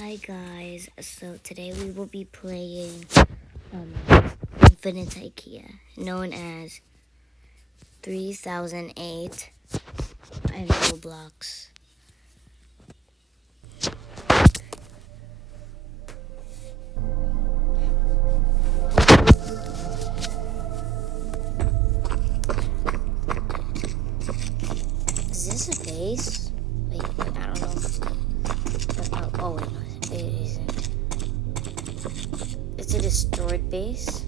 Hi guys, so today we will be playing Infinite Ikea, known as 3008 and Roblox. Is this a base? Wait, I don't know. Oh wait, no, it isn't. It's a destroyed base.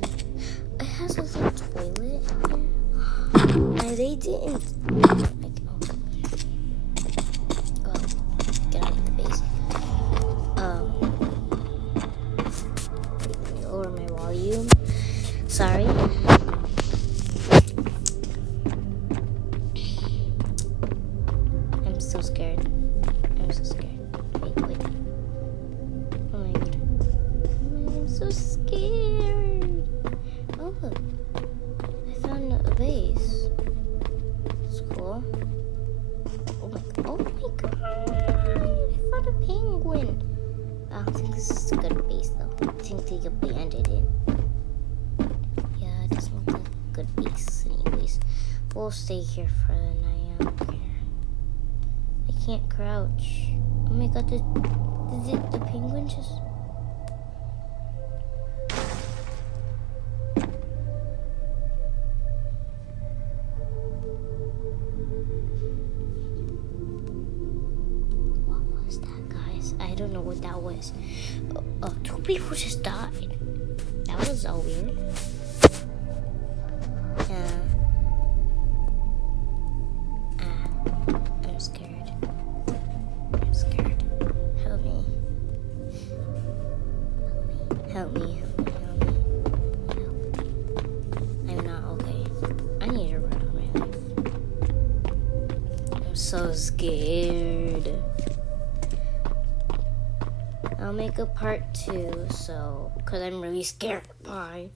It has a little toilet here. They didn't. Go. Get out of the base. Lower my volume. Sorry. I'm so scared. I'm so scared. Wait. Oh my god. I'm so scared. Oh look. I found a base. It's cool. Oh my god. I found a penguin. I don't think this is a good base though. I think they abandoned it. Yeah, it doesn't look like a good base anyways. We'll stay here for the night. I don't care. I can't crouch. Oh my god, did the penguin just... What was that, guys? I don't know what that was. Two people just died. That was all weird. I'm scared. I'm scared. Help me. Help me. I'm not okay. I need to run for my life. I'm so scared. I'll make a part 2, because I'm really scared. Bye.